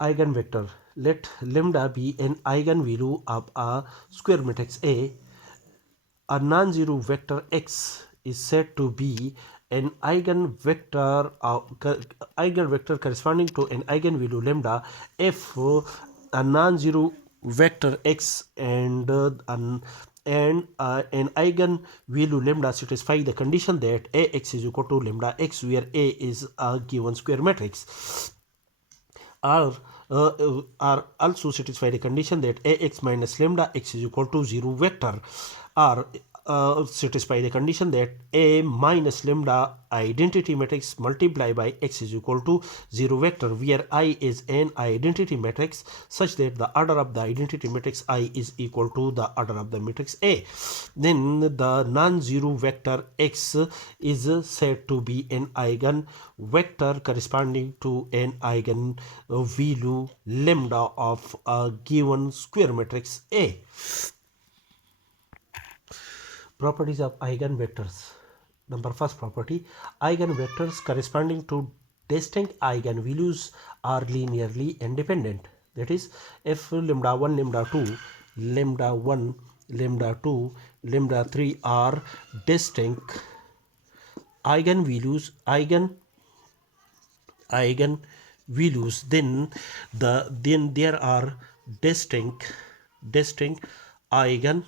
eigenvector. Let lambda be an eigenvalue of a square matrix A. A non-zero vector x is said to be an eigenvector corresponding to an eigenvalue lambda if a non-zero vector x and an eigenvalue lambda satisfy the condition that ax is equal to lambda x, where A is a given square matrix, are also satisfy the condition that ax minus lambda x is equal to 0 vector, are satisfy the condition that A minus lambda identity matrix multiplied by x is equal to 0 vector, where I is an identity matrix such that the order of the identity matrix I is equal to the order of the matrix A. Then the non-zero vector x is said to be an eigen vector corresponding to an eigen value lambda of a given square matrix A. Properties of eigenvectors. Number first property, eigenvectors corresponding to distinct eigenvalues are linearly independent. That is, if lambda 1, lambda 2, lambda 1, lambda 2, lambda 3 are distinct eigenvalues, then there are distinct eigen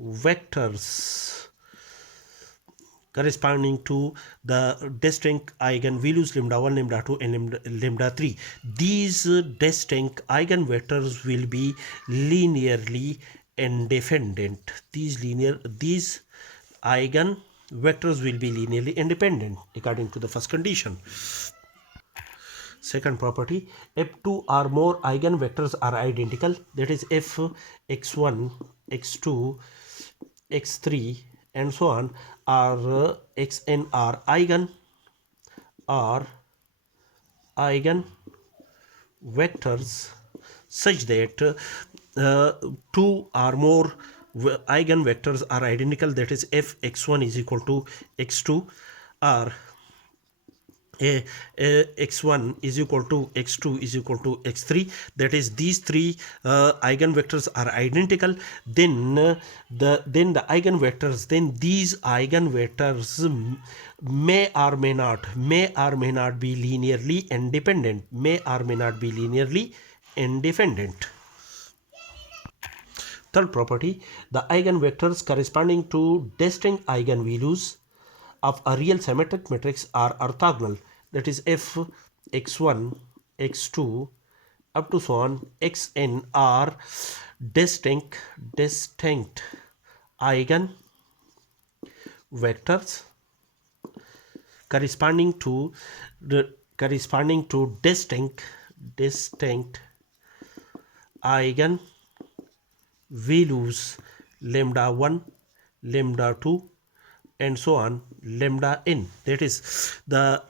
vectors corresponding to the distinct eigenvalues lambda 1, lambda 2 and lambda 3. These distinct eigenvectors will be linearly independent. These eigenvectors will be linearly independent according to the first condition. Second property, if two or more eigenvectors are identical, that is if x1, x2, x3 and so on are xn are eigen vectors such that two or more eigenvectors are identical, that is if x1 is equal to x2 or x1 is equal to x2 is equal to x3, that is these three eigenvectors are identical, then the eigenvectors, then these eigenvectors may or may not be linearly independent, Third property, the eigenvectors corresponding to distinct eigenvalues of a real symmetric matrix are orthogonal. That is, if x1, x2 up to so on xn are distinct eigen vectors corresponding to distinct eigen values lambda 1, lambda 2 and so on lambda n. That is, the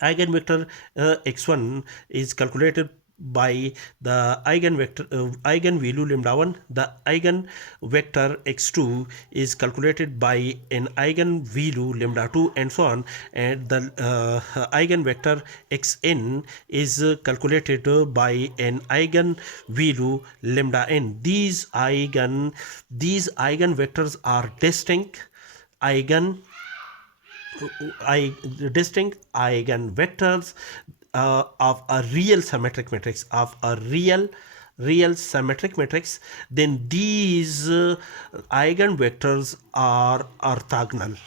eigenvector x1 is calculated by the eigenvalue lambda 1, the eigenvector x2 is calculated by an eigenvalue lambda 2 and so on, and the eigenvector xn is calculated by an eigenvalue lambda n. These eigenvectors are distinct eigenvectors of a real symmetric matrix, then these eigenvectors are orthogonal.